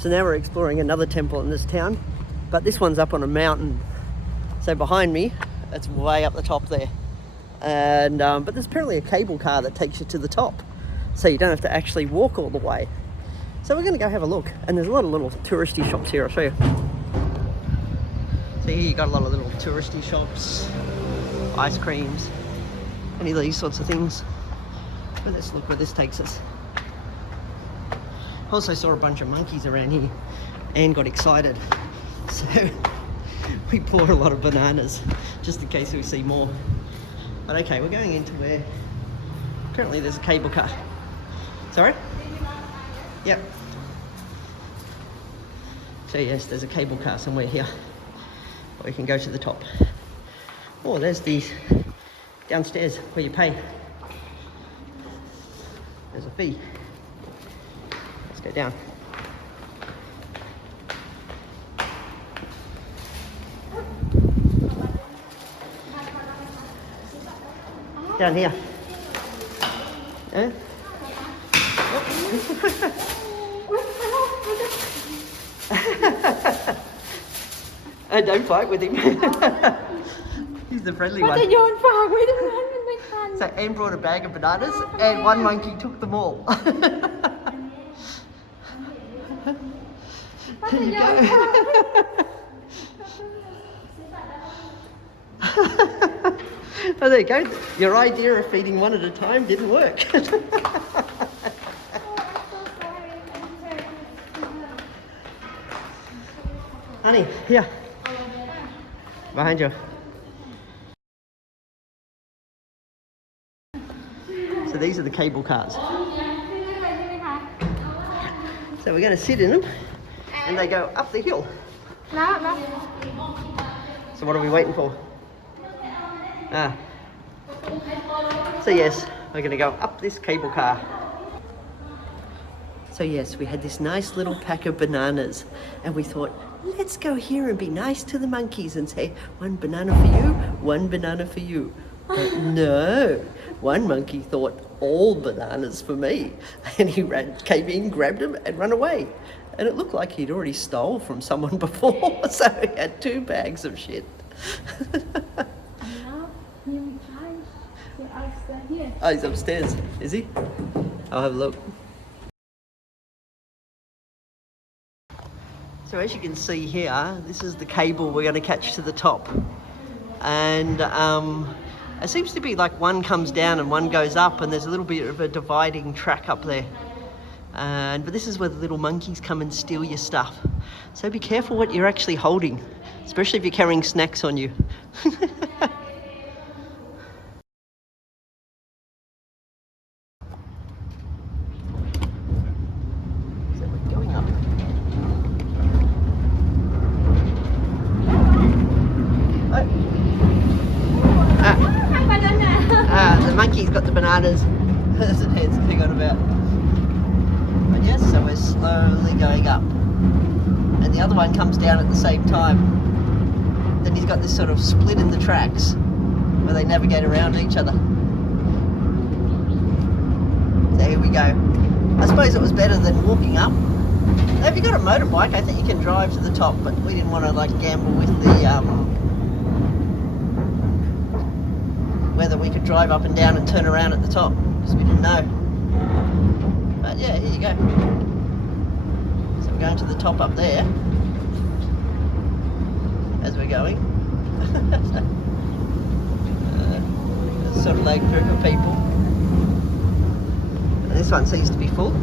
So now we're exploring another temple in this town, but this one's up on a mountain. So behind me, it's way up the top there. And but there's apparently a cable car that takes you to the top, so you don't have to actually walk all the way. So we're going to go have a look, and there's a lot of little touristy shops here. I'll show you. So here you got a lot of little touristy shops, ice creams, any of these sorts of things. But let's look where this takes us. Also saw a bunch of monkeys around here and got excited, so we bought a lot of bananas just in case we see more. But okay, we're going into where apparently there's a cable car. Sorry? Yep. So yes, there's a cable car somewhere here. We can go to the top. Oh, there's the downstairs where you pay. There's a fee. Let's go down. Down here. Yeah? Don't fight with him. He's the friendly one. So Anne brought a bag of bananas and one monkey took them all. There you go. Oh, there you go. Your idea of feeding one at a time didn't work. Honey, here. Behind you. So these are the cable cars. So we're going to sit in them and they go up the hill. So what are we waiting for? So yes, we're going to go up this cable car. So yes, we had this nice little pack of bananas and we thought, let's go here and be nice to the monkeys and say, one banana for you, one banana for you. But no, one monkey thought all bananas for me. And he came in, grabbed them and ran away. And it looked like he'd already stole from someone before, so he had 2 bags of shit. Oh, he's upstairs, is he? I'll have a look. So as you can see here, this is the cable we're going to catch to the top. And it seems to be like one comes down and one goes up, and there's a little bit of a dividing track up there. But this is where the little monkeys come and steal your stuff. So be careful what you're actually holding, especially if you're carrying snacks on you. The monkey's got the bananas. There's an head's thing on about. But yes, so we're slowly going up. And the other one comes down at the same time. Then he's got this sort of split in the tracks where they navigate around each other. So here we go. I suppose it was better than walking up. Now, if you've got a motorbike, I think you can drive to the top, but we didn't want to like gamble with the whether we could drive up and down and turn around at the top, because we didn't know. But yeah, here you go. So we're going to the top up there as we're going. Sort of like a group of people. And this one seems to be full.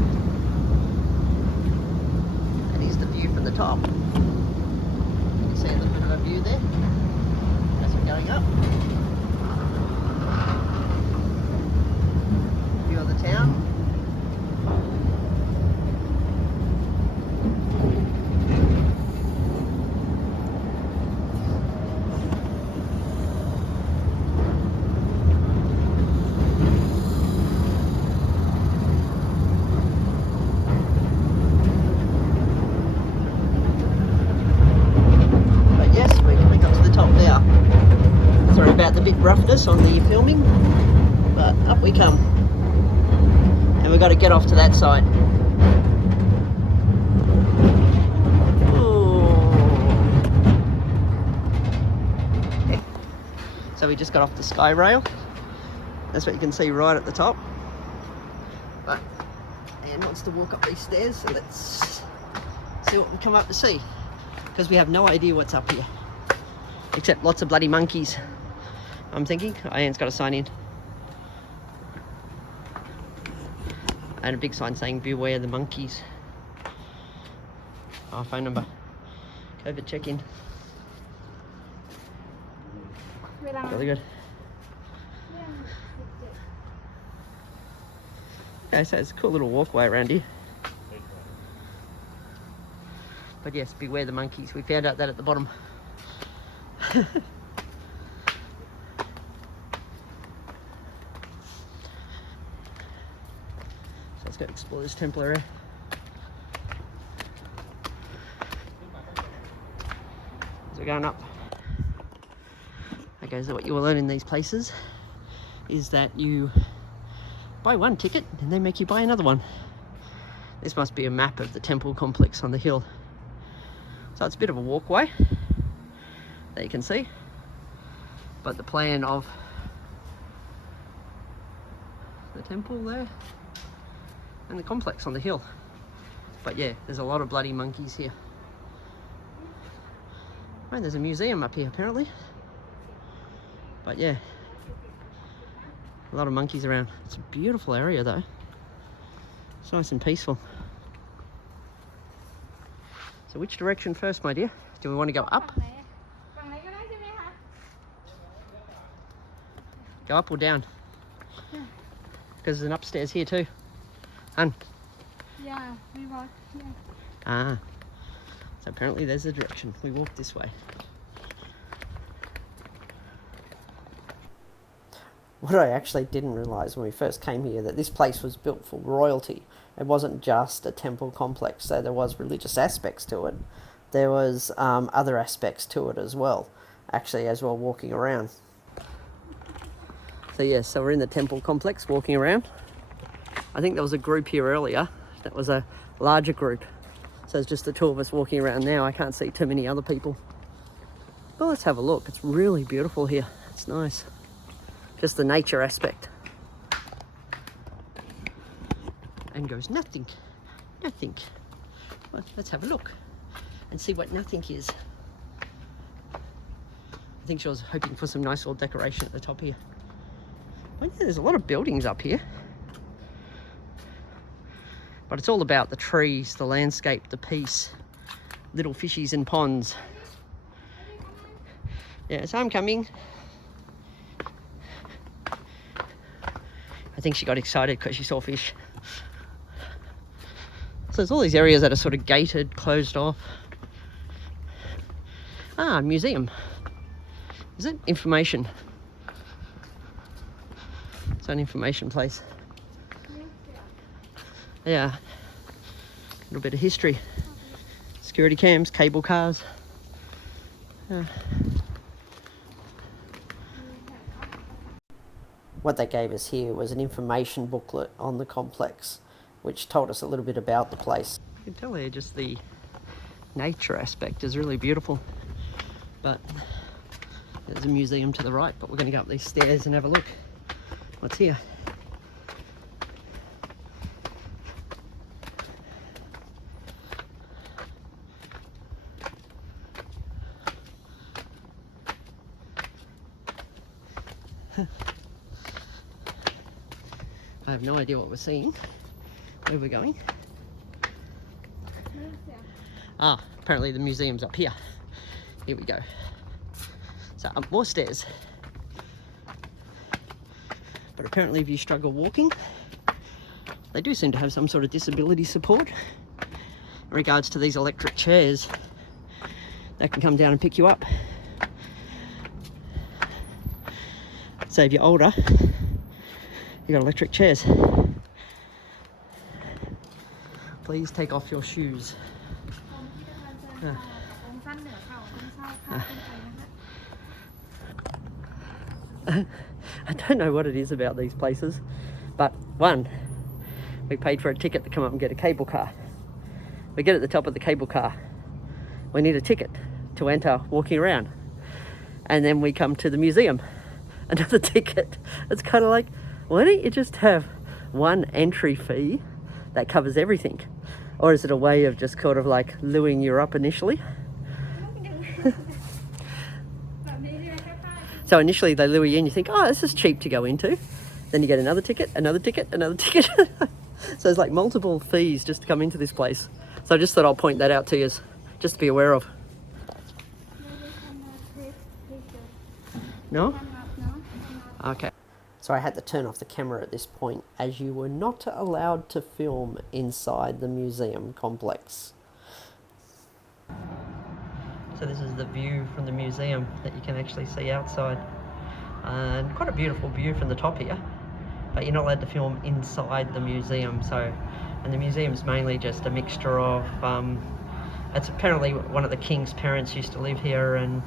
And here's the view from the top. You can see a little bit of a view there as we're going up. View of the town. Roughness on the filming, but up we come, and we've got to get off to that side. So we just got off the sky rail. That's what you can see right at the top. But Anne wants to walk up these stairs, so let's see what we come up to see. Because we have no idea what's up here. Except lots of bloody monkeys. I'm thinking. Oh, Anne's got to sign in. And a big sign saying beware the monkeys. Our phone number. COVID check-in. Really good. Okay, so it's a cool little walkway around here. But yes, beware the monkeys. We found out that at the bottom. So let's go explore this temple area. As we're going up. Okay, so what you will learn in these places is that you buy one ticket and they make you buy another one. This must be a map of the temple complex on the hill. So it's a bit of a walkway that you can see, but the plan of the temple there and the complex on the hill. But yeah, there's a lot of bloody monkeys here. Oh, there's a museum up here apparently. But yeah, a lot of monkeys around. It's a beautiful area though. It's nice and peaceful. So which direction first, my dear? Do we want to go up? Go up or down? Because there's an upstairs here too. Hun? Yeah, we walk here. Ah. So apparently there's a direction. We walk this way. What I actually didn't realise when we first came here, that this place was built for royalty. It wasn't just a temple complex, so there was religious aspects to it. There was other aspects to it as well, actually, as we're walking around. So yeah, so we're in the temple complex, walking around. I think there was a group here earlier. That was a larger group. So it's just the two of us walking around now. I can't see too many other people. But let's have a look. It's really beautiful here. It's nice. Just the nature aspect. And goes nothing, nothing. Well, let's have a look and see what nothing is. I think she was hoping for some nice little decoration at the top here. Well, yeah, there's a lot of buildings up here. But it's all about the trees, the landscape, the peace, little fishies and ponds. Yes, I'm coming. I think she got excited because she saw fish. So there's all these areas that are sort of gated, closed off. Ah, museum. Is it? Information. It's an information place. Yeah. A little bit of history. Security cams, cable cars. Yeah. What they gave us here was an information booklet on the complex, which told us a little bit about the place. You can tell there just the nature aspect is really beautiful. But there's a museum to the right, but we're going to go up these stairs and have a look. What's here? I have no idea what we're seeing. Where we're going? Ah, apparently the museum's up here. Here we go. So up more stairs. But apparently if you struggle walking, they do seem to have some sort of disability support in regards to these electric chairs that can come down and pick you up. So if you're older, you got electric chairs. Please take off your shoes. I don't know what it is about these places, but one, we paid for a ticket to come up and get a cable car. We get at the top of the cable car. We need a ticket to enter walking around. And then we come to the museum. another ticket. It's kind of like, why don't you just have one entry fee that covers everything? Or is it a way of just kind of like luring you up initially? So initially they lure you in, you think, oh, this is cheap to go into. Then you get another ticket, another ticket, another ticket. So there's like multiple fees just to come into this place. So I just thought I'll point that out to you, just to be aware of. No? Okay. So I had to turn off the camera at this point, as you were not allowed to film inside the museum complex. So this is the view from the museum that you can actually see outside. And quite a beautiful view from the top here. But you're not allowed to film inside the museum. And the museum's mainly just a mixture of, it's apparently one of the king's parents used to live here, and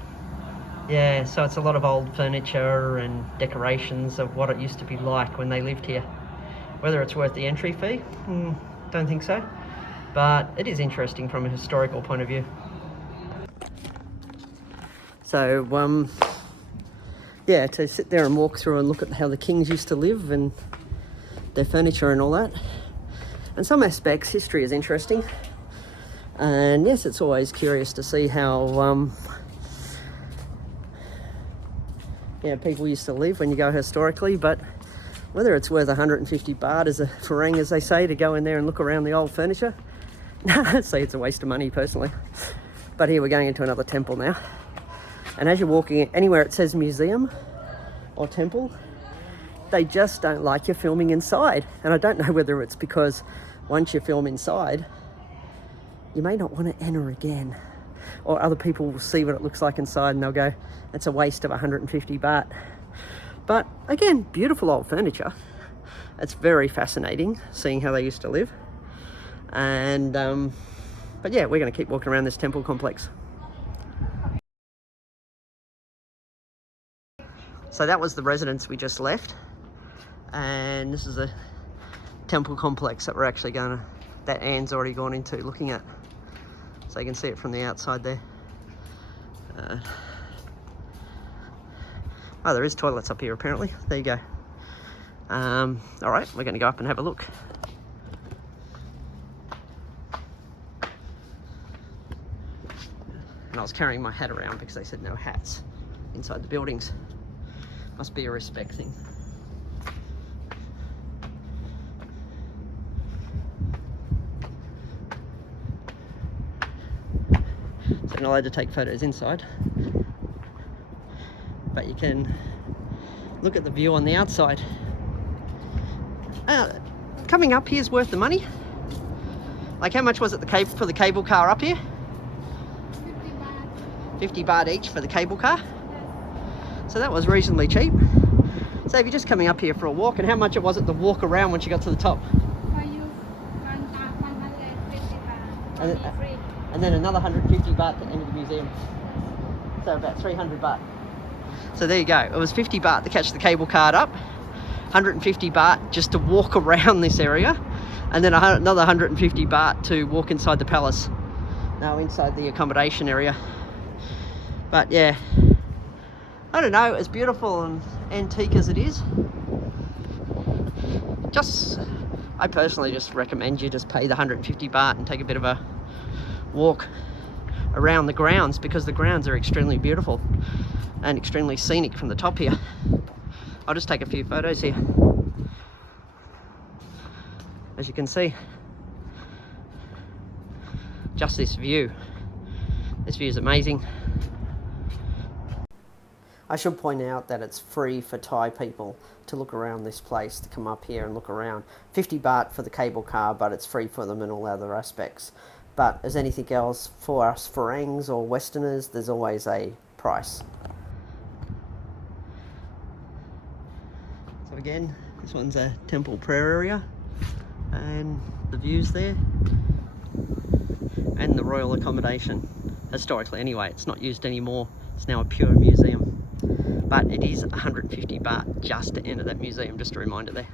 yeah, so it's a lot of old furniture and decorations of what it used to be like when they lived here. Whether it's worth the entry fee, don't think so. But it is interesting from a historical point of view. So, yeah, to sit there and walk through and look at how the kings used to live and their furniture and all that. In some aspects, history is interesting. And yes, it's always curious to see how people used to live when you go historically, but whether it's worth 150 baht as a farang, as they say, to go in there and look around the old furniture, I'd say it's a waste of money personally. But here we're going into another temple now. And as you're walking anywhere it says museum or temple, they just don't like you filming inside. And I don't know whether it's because once you film inside, you may not want to enter again. Or other people will see what it looks like inside and they'll go, it's a waste of 150 baht. But again, beautiful old furniture. It's very fascinating seeing how they used to live. And, but yeah, we're going to keep walking around this temple complex. So that was the residence we just left. And this is a temple complex that we're actually that Anne's already gone into looking at. So you can see it from the outside there. Oh, there is toilets up here apparently. There you go. All right, we're going to go up and have a look. And I was carrying my hat around because they said no hats inside the buildings. Must be a respect thing. So you're not allowed to take photos inside, but you can look at the view on the outside. Coming up here is worth the money. Like, how much was it for the cable car up here? 50 baht. 50 baht each for the cable car. So that was reasonably cheap. So if you're just coming up here for a walk, and how much it was it to walk around once you got to the top? For you, 150 baht. Free. And then another 150 baht to enter the museum. So about 300 baht. So there you go. It was 50 baht to catch the cable car up, 150 baht just to walk around this area, and then another 150 baht to walk inside the palace. Now inside the accommodation area. But yeah, I don't know, as beautiful and antique as it is, I personally just recommend you just pay the 150 baht and take a bit of a walk around the grounds, because the grounds are extremely beautiful and extremely scenic from the top here. I'll just take a few photos here. As you can see, just this view. This view is amazing. I should point out that it's free for Thai people to look around this place, to come up here and look around. 50 baht for the cable car, but it's free for them in all other aspects. But as anything else, for us Farangs or Westerners, there's always a price. So again, this one's a temple prayer area, and the views there, and the royal accommodation. Historically anyway, it's not used anymore. It's now a pure museum. But it is 150 baht just to enter that museum, just a reminder there.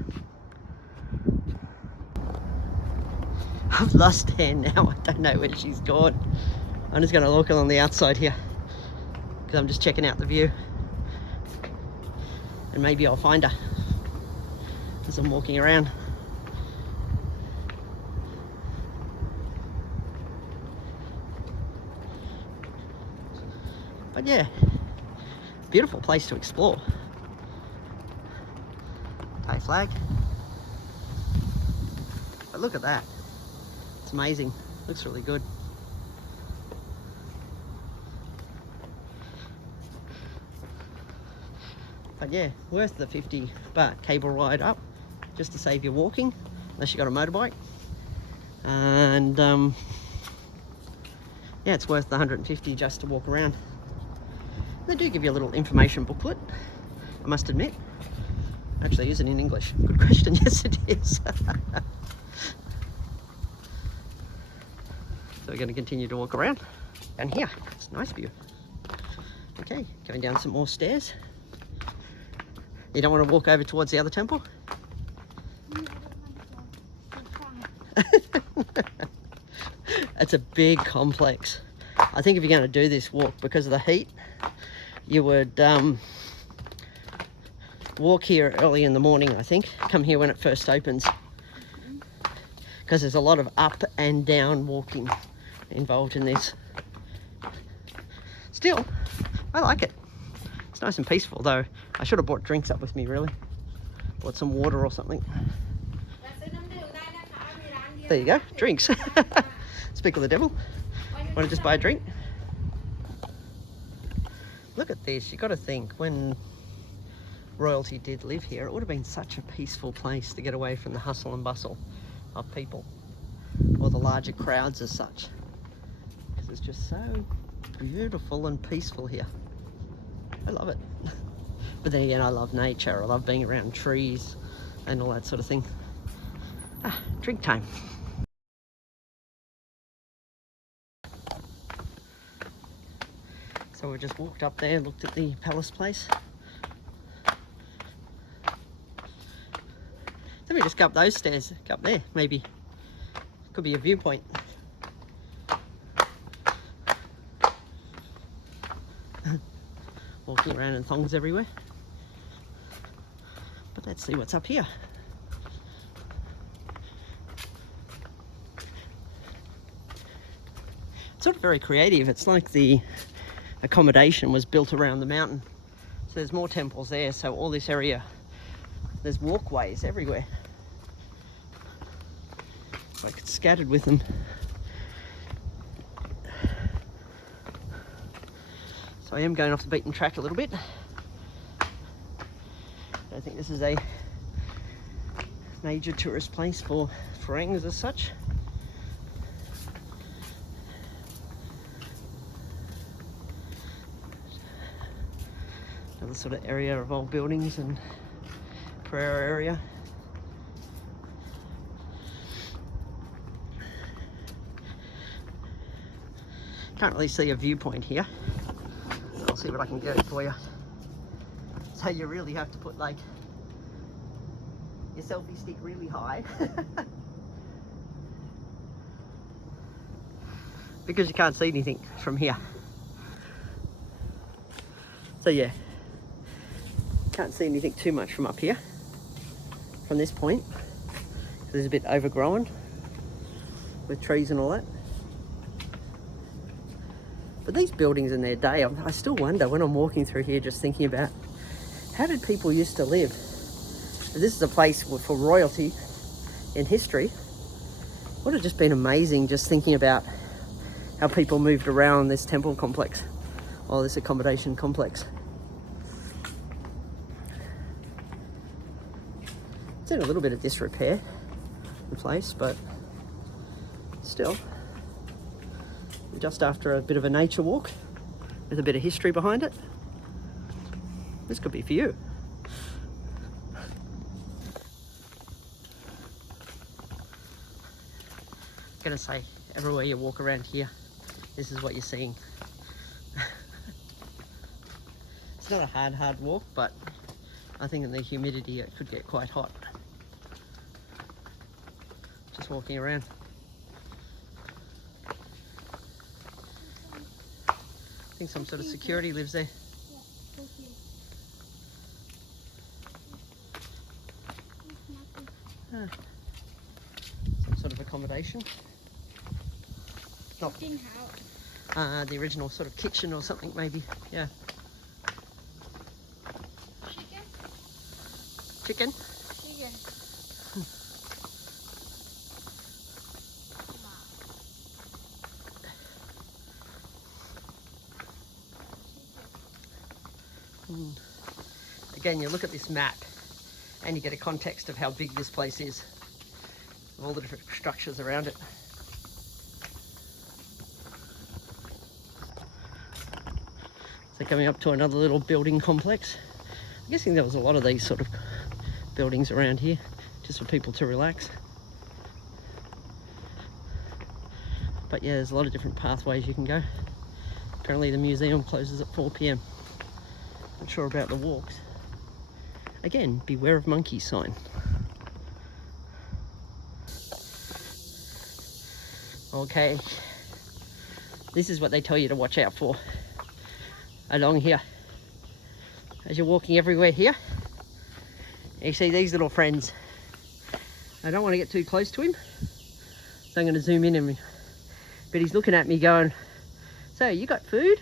I've lost Anne now, I don't know where she's gone. I'm just going to look along the outside here, because I'm just checking out the view. and maybe I'll find her as I'm walking around. But yeah, beautiful place to explore. Thai flag. But look at that. It's amazing. Looks really good. But yeah, worth the 50 baht cable ride up, just to save you walking, unless you got a motorbike. And yeah, it's worth the 150 just to walk around. They do give you a little information booklet, I must admit. Actually, is it in English? Good question. Yes, it is. So we're going to continue to walk around down here. It's a nice view. Okay, going down some more stairs. You don't want to walk over towards the other temple? It's a big complex. I think if you're going to do this walk, because of the heat, you would walk here early in the morning, I think. Come here when it first opens. Because there's a lot of up and down walking involved in this. Still, I like it. It's nice and peaceful, though. I should have brought drinks up with me, really. Bought some water or something. There you go, drinks. Speak of the devil. Want to just buy a drink? Look at this. You got to think, when royalty did live here, it would have been such a peaceful place to get away from the hustle and bustle of people, or the larger crowds as such, because it's just so beautiful and peaceful here. I love it. But then again, I love nature. I love being around trees and all that sort of thing. Ah, drink time. So we just walked up there, looked at the palace place. Then we just go up those stairs, go up there, maybe. Could be a viewpoint. Walking around in thongs everywhere. But let's see what's up here. It's sort of very creative. It's like the accommodation was built around the mountain. So there's more temples there, so all this area, there's walkways everywhere. Like it's scattered with them. So I am going off the beaten track a little bit. I think this is a major tourist place for Pharangs as such. Another sort of area of old buildings and prayer area. Can't really see a viewpoint here. I'll see what I can get for you. So you really have to put like your selfie stick really high. Because you can't see anything from here. So yeah, can't see anything too much from up here, from this point. It's a bit overgrown with trees and all that. But these buildings in their day, I still wonder when I'm walking through here, just thinking about how did people used to live? If this is a place for royalty in history. Would have just been amazing just thinking about how people moved around this temple complex, or this accommodation complex. It's in a little bit of disrepair, the place, but still. Just after a bit of a nature walk with a bit of history behind it. This could be for you. I'm gonna say, everywhere you walk around here, this is what you're seeing. It's not a hard walk, but I think in the humidity it could get quite hot. Just walking around. I think some sort of security lives there. Some sort of accommodation. Not King house. the original sort of kitchen or something, maybe. Yeah. Chicken? Chicken? Chicken. Again, you look at this map and you get a context of how big this place is, all the different structures around it. So coming up to another little building complex. I'm guessing there was a lot of these sort of buildings around here just for people to relax. But yeah, there's a lot of different pathways you can go. Apparently the museum closes at 4 p.m. Not sure about the walks. Again, beware of monkeys sign. Okay, this is what they tell you to watch out for along here. As you're walking everywhere here, you see these little friends. I don't want to get too close to him, so I'm going to zoom in on him. But he's looking at me going, "So, you got food?"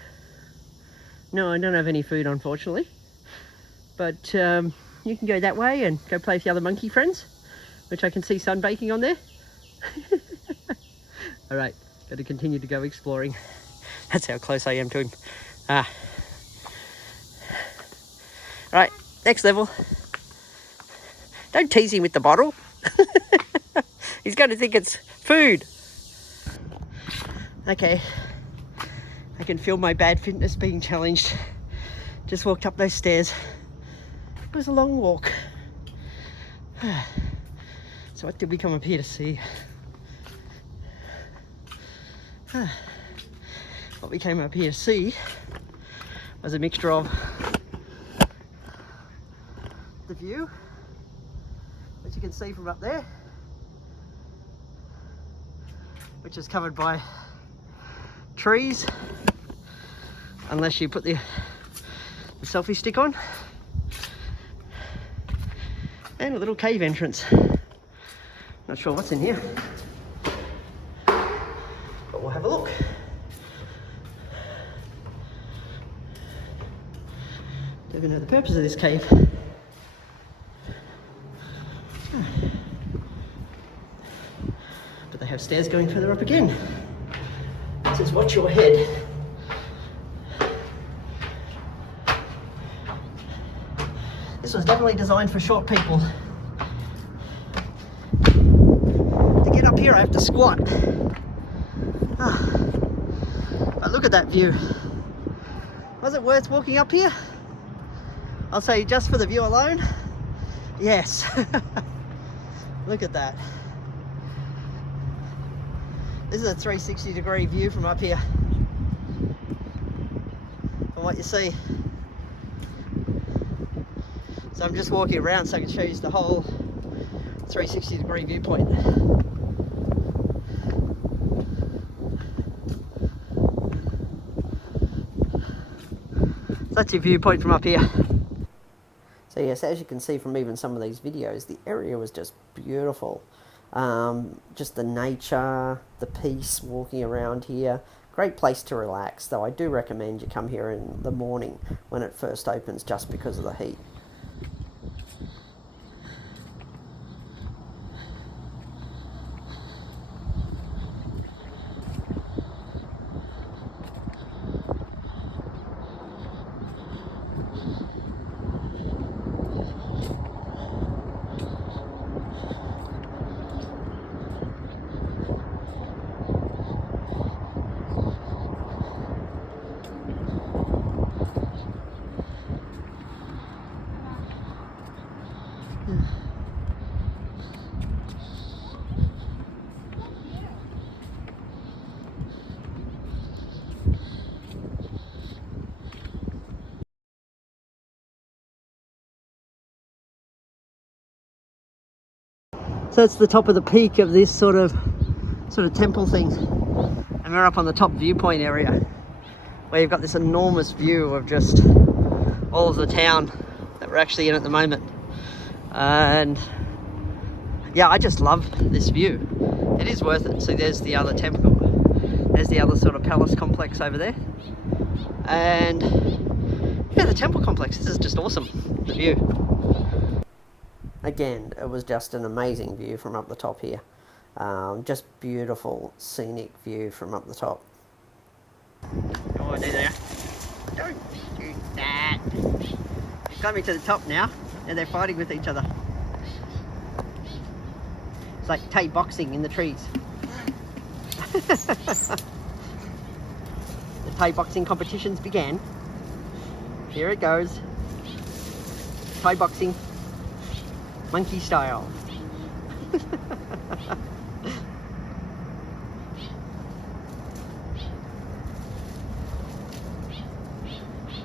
No, I don't have any food, unfortunately. But you can go that way and go play with the other monkey friends, which I can see sunbaking on there. All right, got to continue to go exploring. That's how close I am to him. All right, next level. Don't tease him with the bottle. He's going to think it's food. Okay, I can feel my bad fitness being challenged. Just walked up those stairs. It was a long walk. So what did we come up here to see? What we came up here to see was a mixture of the view, which you can see from up there, which is covered by trees, unless you put the selfie stick on, and a little cave entrance. Not sure what's in here, but we'll have a look. Don't even know the purpose of this cave. But they have stairs going further up again. It says, "Watch your head." This was definitely designed for short people. To get up here I have to squat. But look at that view. Was it worth walking up here? I'll say just for the view alone, yes. Look at that. This is a 360-degree view from up here, from what you see. So I'm just walking around so I can show you the whole 360-degree viewpoint. So that's your viewpoint from up here. So yes, as you can see from even some of these videos, the area was just beautiful. Just the nature, the peace walking around here. Great place to relax, though I do recommend you come here in the morning when it first opens, just because of the heat. So it's the top of the peak of this sort of temple thing, and we're up on the top viewpoint area where you've got this enormous view of just all of the town that we're actually in at the moment. And Yeah, I just love this view. It is worth it. See, there's the other temple. There's the other sort of palace complex over there. And yeah, the temple complex. This is just awesome, the view. Again, it was just an amazing view from up the top here. Just beautiful scenic view from up the top. Oh, there. Don't do that. They're coming to the top now, and they're fighting with each other. It's like Thai boxing in the trees. The Thai boxing competitions began. Here it goes. Thai boxing, monkey style.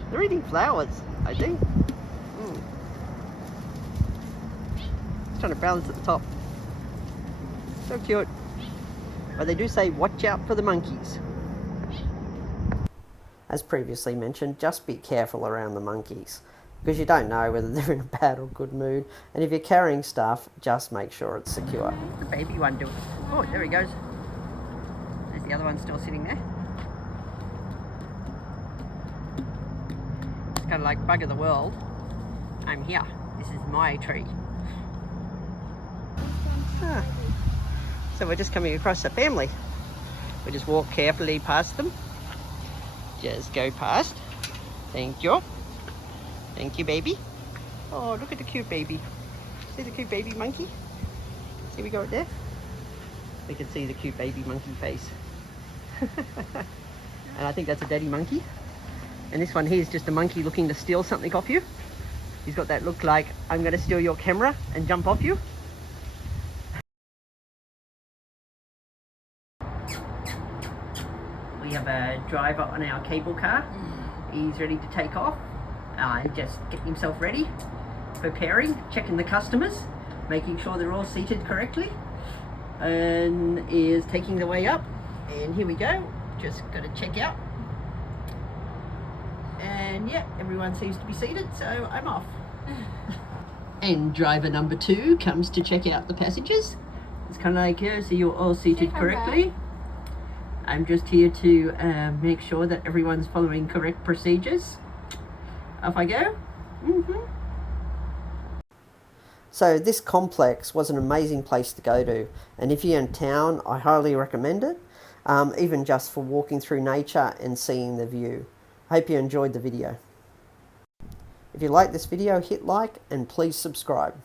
They're eating flowers, I think. It's trying to balance at the top. So cute. But they do say, watch out for the monkeys. As previously mentioned, just be careful around the monkeys, because you don't know whether they're in a bad or good mood. And if you're carrying stuff, just make sure it's secure. The baby one do it. Oh, there he goes. There's the other one still sitting there. It's kind of like bug of the world. I'm here. This is my tree. Ah. So we're just coming across a family. We just walk carefully past them. Just go past. Thank you. Thank you, baby. Oh, look at the cute baby. See the cute baby monkey? See, we go right there. We can see the cute baby monkey face. And I think that's a daddy monkey. And this one here is just a monkey looking to steal something off you. He's got that look like, I'm going to steal your camera and jump off you. We have a driver on our cable car. He's ready to take off. Just getting himself ready, preparing, checking the customers, making sure they're all seated correctly, and is taking the way up. And here we go. Just got to check out. And yeah, everyone seems to be seated, so I'm off. And driver number 2 comes to check out the passengers. It's kind of like, yeah, so you're all seated correctly. I'm just here to make sure that everyone's following correct procedures. Off I go. So this complex was an amazing place to go to, and if you're in town, I highly recommend it, even just for walking through nature and seeing the view. I hope you enjoyed the video. If you like this video, hit like and please subscribe.